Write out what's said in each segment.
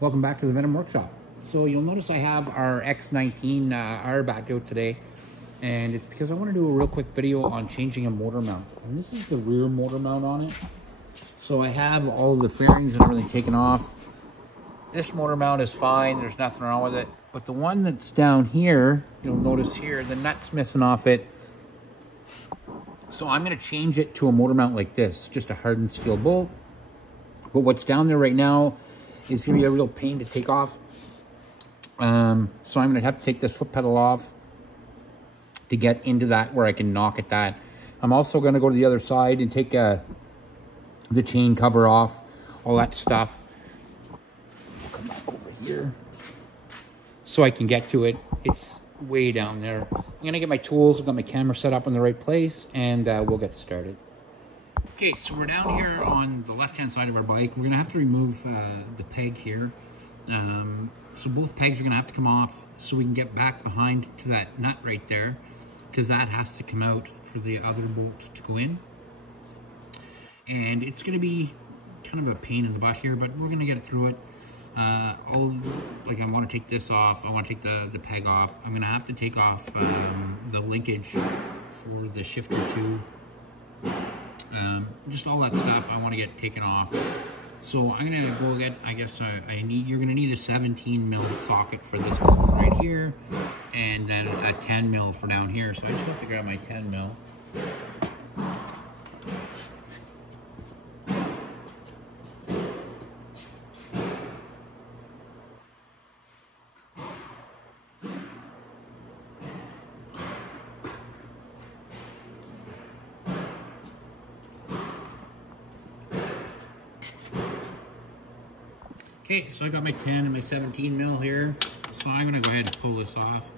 Welcome back to the Venom Workshop. So you'll notice I have our X19 R back out today, and it's because I want to do a real quick video on changing a motor mount. And this is the rear motor mount on it. So I have all of the fairings and everything taken off. This motor mount is fine, there's nothing wrong with it. But the one that's down here, you'll notice here, the nut's missing off it. So I'm going to change it to a motor mount like this, just a hardened steel bolt. But what's down there right now is going to be a real pain to take off. So I'm going to have to take this foot pedal off to get into that where I can knock at that. I'm also going to go to the other side and take the chain cover off, all that stuff. I'll come back over here so I can get to it. It's way down there. I'm going to get my tools, I've got my camera set up in the right place, and we'll get started. Okay, so we're down here on the left-hand side of our bike. We're going to have to remove the peg here. So both pegs are going to have to come off so we can get back behind to that nut right there, because that has to come out for the other bolt to go in. And it's going to be kind of a pain in the butt here, but we're going to get through it. I want to take this off. I want to take the peg off. I'm going to have to take off the linkage for the shifter too. Just all that stuff I want to get taken off. So I'm gonna go get, you're gonna need a 17 mil socket for this one right here, and then a 10 mil for down here. So I just have to grab my 10 mil. Okay, so I got my 10 and my 17 mil here. So I'm gonna go ahead and pull this off.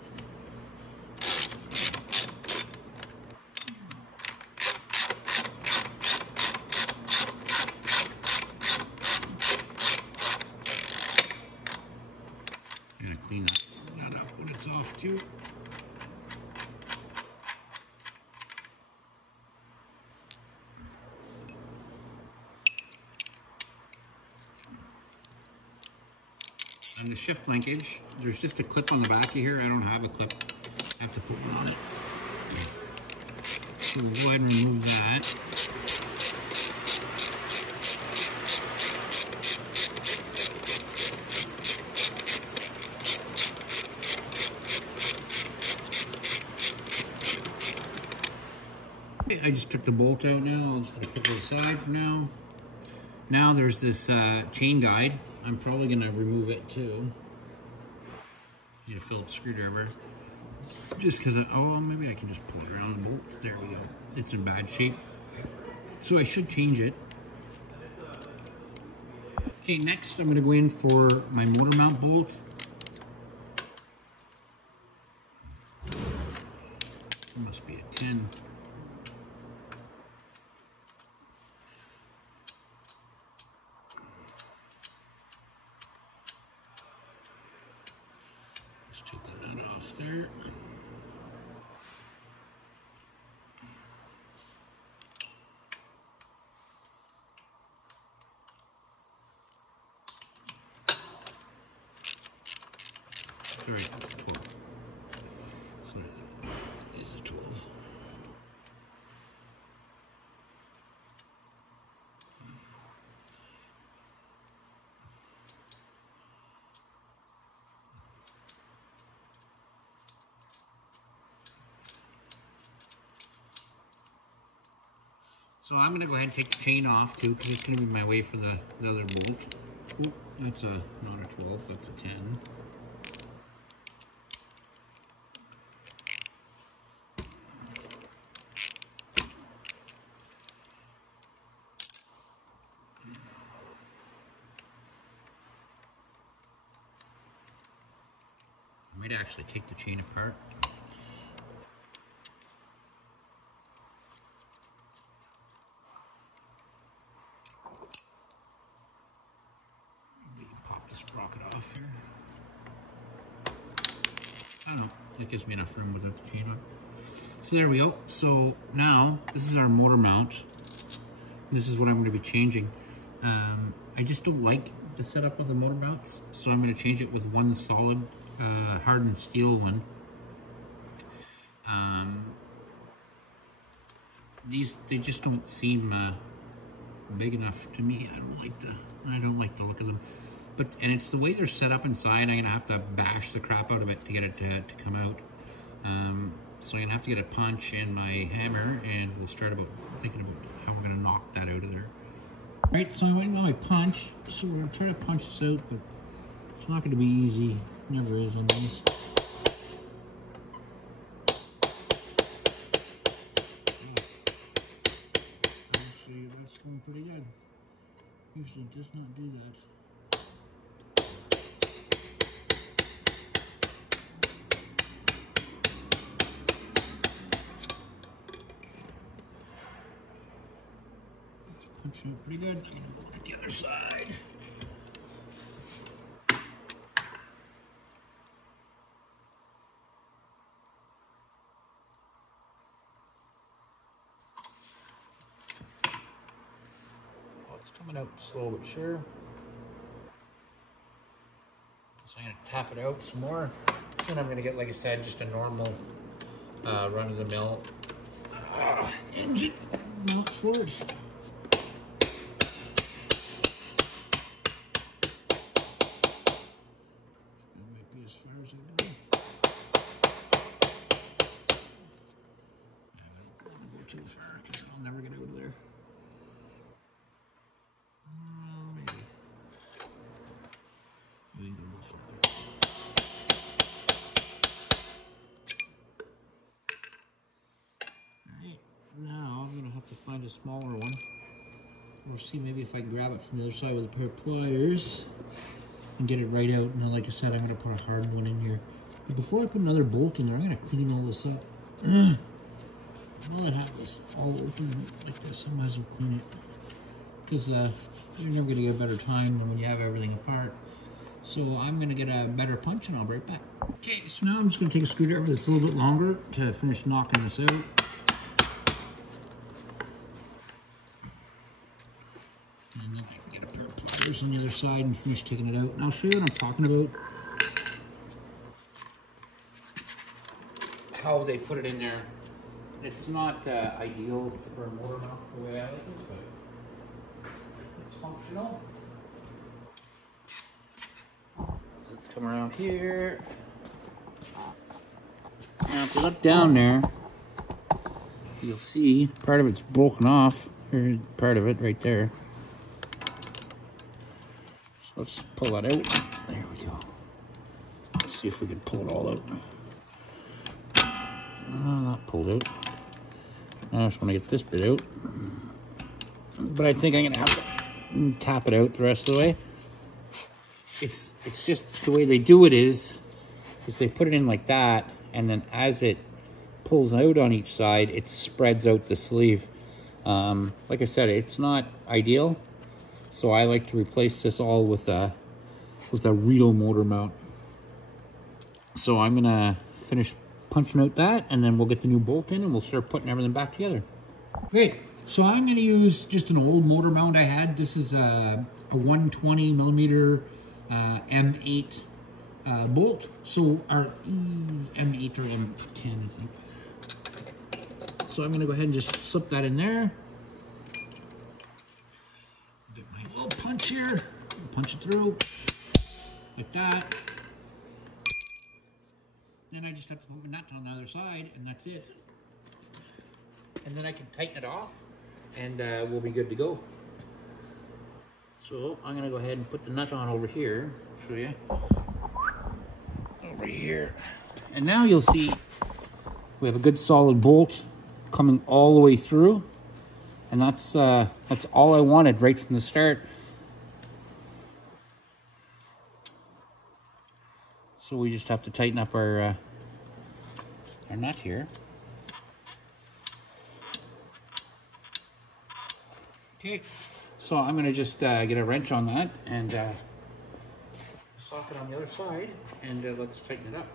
I'm gonna clean that up when it's off too. And the shift linkage, there's just a clip on the back of here. I don't have a clip. I have to put one on it. So we'll go ahead and remove that. Okay, I just took the bolt out now. I'll just put it aside for now. Now there's this chain guide. I'm probably going to remove it too. Need a Phillips screwdriver. Just because, maybe I can just pull it around. Oh, there we go. It's in bad shape. So I should change it. Okay, next I'm going to go in for my motor mount bolt. It must be a 10. Take the nut off there. Sorry, 12. So it is a 12. So I'm going to go ahead and take the chain off too, because it's going to be my way for the other bolt. Ooh, that's not a 12, that's a 10. I might actually take the chain apart. The sprocket off here. I don't know, that gives me enough room without the chain on. So there we go. So now this is our motor mount. This is what I'm going to be changing. I just don't like the setup of the motor mounts, so I'm going to change it with one solid hardened steel one. They just don't seem big enough to me. I don't like the look of them. And it's the way they're set up inside. I'm gonna have to bash the crap out of it to get it to come out. So I'm gonna have to get a punch and my hammer, and we'll start thinking about how we're gonna knock that out of there. All right, so I went with my punch. So we're gonna try to punch this out, but it's not gonna be easy. It never is on these. Actually, that's going pretty good. Usually does not do that. Punching it pretty good. I'm gonna go at the other side. Oh, it's coming out slow but sure. So I'm gonna tap it out some more. Then I'm gonna get, like I said, just a normal run-of-the-mill engine mount for it. As far as I go. I don't want to go too far because I'll never get out of there. Maybe. We can go a little further. Alright, now I'm going to have to find a smaller one. Or see maybe if I can grab it from the other side with a pair of pliers and get it right out. Now, like I said, I'm going to put a hard one in here. But before I put another bolt in there, I'm going to clean all this up. While I have this all open like this, I might as well clean it. Because you're never going to get a better time than when you have everything apart. So I'm going to get a better punch and I'll be right back. Okay, so now I'm just going to take a screwdriver that's a little bit longer to finish knocking this out. And then I can get a pair of pliers on the other side and finish taking it out. And I'll show you what I'm talking about. How they put it in there. It's not ideal for a motor mount the way I like it, but it's functional. So let's come around here. Now if you look down there, you'll see part of it's broken off. Here's part of it right there. Let's pull that out. There we go. Let's see if we can pull it all out. Not pulled out. I just want to get this bit out. But I think I'm going to have to tap it out the rest of the way. It's just the way they do it is they put it in like that, and then as it pulls out on each side, it spreads out the sleeve. Like I said, it's not ideal. So I like to replace this all with a real motor mount. So I'm gonna finish punching out that, and then we'll get the new bolt in and we'll start putting everything back together. Okay, so I'm gonna use just an old motor mount I had. This is a 120 millimeter M8 bolt. So our M8 or M10, I think. So I'm gonna go ahead and just slip that in there. Get my little punch here, punch it through, like that. Then I just have to put my nut on the other side, and that's it. And then I can tighten it off, and we'll be good to go. So I'm gonna go ahead and put the nut on over here, show you. Over here. And now you'll see we have a good solid bolt coming all the way through. And that's all I wanted right from the start. So we just have to tighten up our nut here. Okay, so I'm gonna just get a wrench on that and socket on the other side, and let's tighten it up.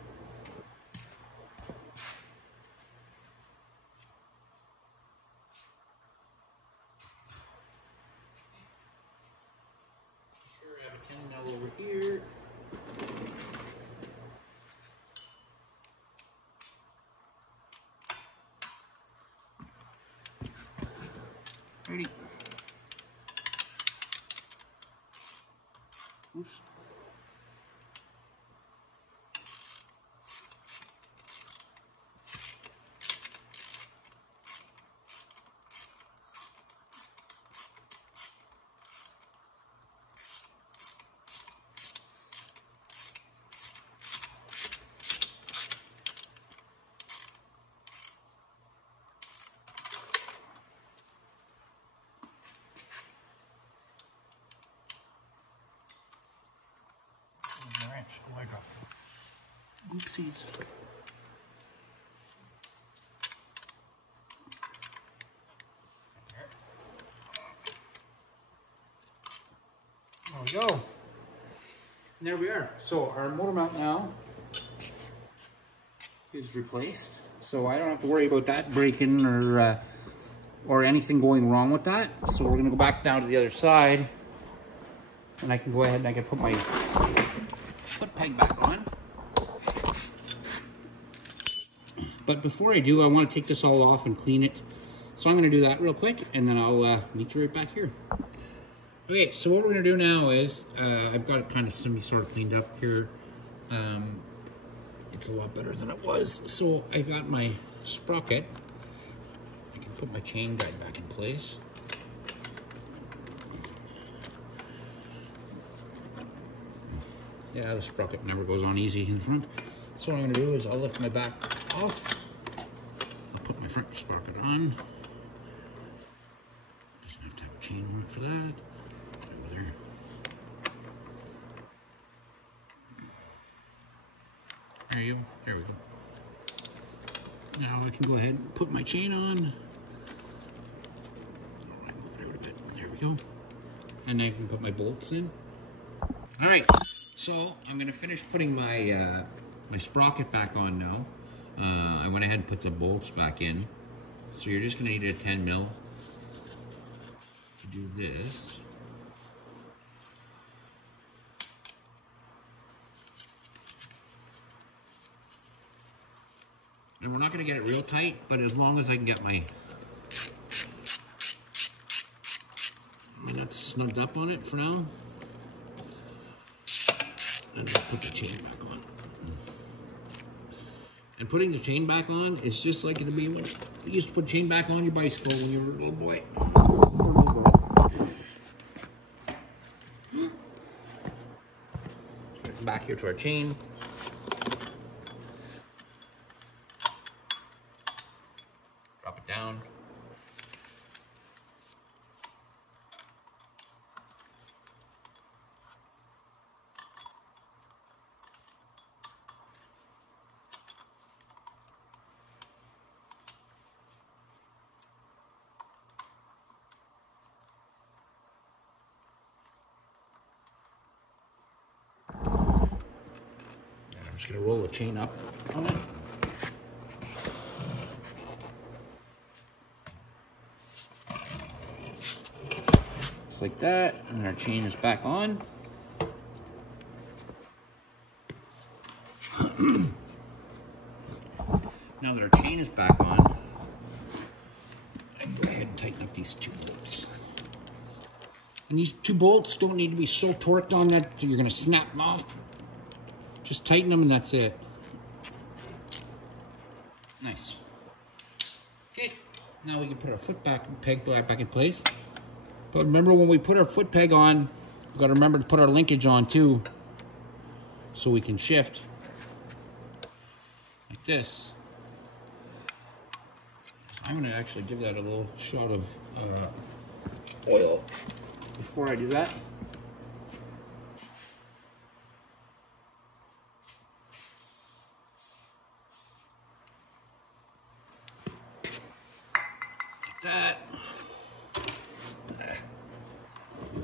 Ready? Oops. Oh, I dropped it. Oopsies. There we go. And there we are. So our motor mount now is replaced. So I don't have to worry about that breaking or anything going wrong with that. So we're gonna go back down to the other side, and I can go ahead and I can put my foot peg back on. But before I do, I want to take this all off and clean it. So I'm going to do that real quick, and then I'll meet you right back here. Okay, so what we're going to do now is, I've got it kind of sort of cleaned up here. It's a lot better than it was. So I got my sprocket. I can put my chain guide back in place. Yeah, the sprocket never goes on easy in front. So what I'm going to do is I'll lift my back off. I'll put my front sprocket on. Doesn't have to have a chain on it for that. Over there. There you go. There we go. Now I can go ahead and put my chain on. Move it out a bit. There we go. And I can put my bolts in. All right. So I'm going to finish putting my my sprocket back on now. I went ahead and put the bolts back in. So you're just going to need a 10 mil to do this. And we're not going to get it real tight, but as long as I can get my nuts snugged up on it for now. And I'll put the chain back on. And putting the chain back on is just like it'd be when you used to put chain back on your bicycle when you were a little boy. Back here to our chain. Drop it down. I'm just going to roll the chain up on it. Just like that, and our chain is back on. Now that our chain is back on, I can go ahead and tighten up these two bolts. And these two bolts don't need to be so torqued on that you're going to snap them off. Just tighten them and that's it. Nice. Okay, now we can put our foot peg back in place. But remember, when we put our foot peg on, we've got to remember to put our linkage on too, so we can shift like this. I'm going to actually give that a little shot of oil before I do that. That.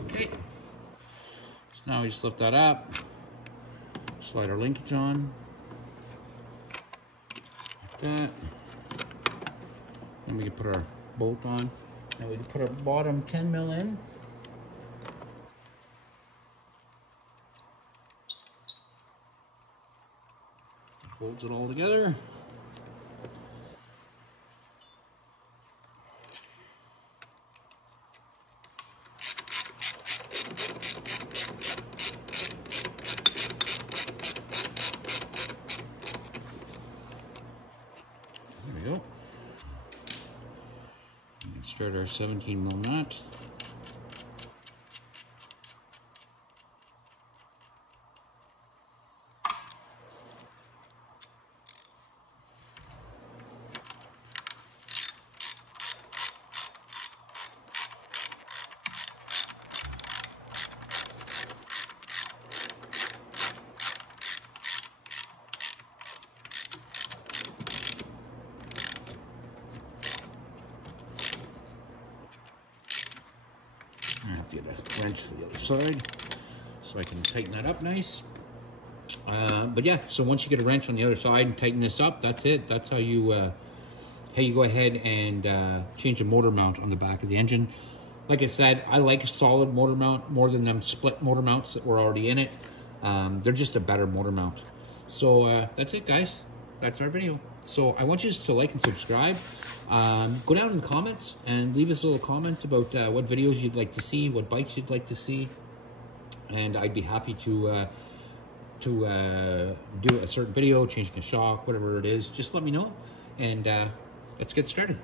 Okay. So now we just lift that up, slide our linkage on, like that. Then we can put our bolt on. Now we can put our bottom 10 mil in. Holds it all together. Insert our 17 mil nut. I have to get a wrench for the other side so I can tighten that up nice. But yeah, so once you get a wrench on the other side and tighten this up, that's it. That's how you go ahead and change the motor mount on the back of the engine. Like I said, I like a solid motor mount more than them split motor mounts that were already in it. They're just a better motor mount. So that's it, guys. That's our video. So I want you to like and subscribe. Go down in the comments and leave us a little comment about what videos you'd like to see, what bikes you'd like to see, and I'd be happy to do a certain video, changing a shock, whatever it is. Just let me know, and let's get started.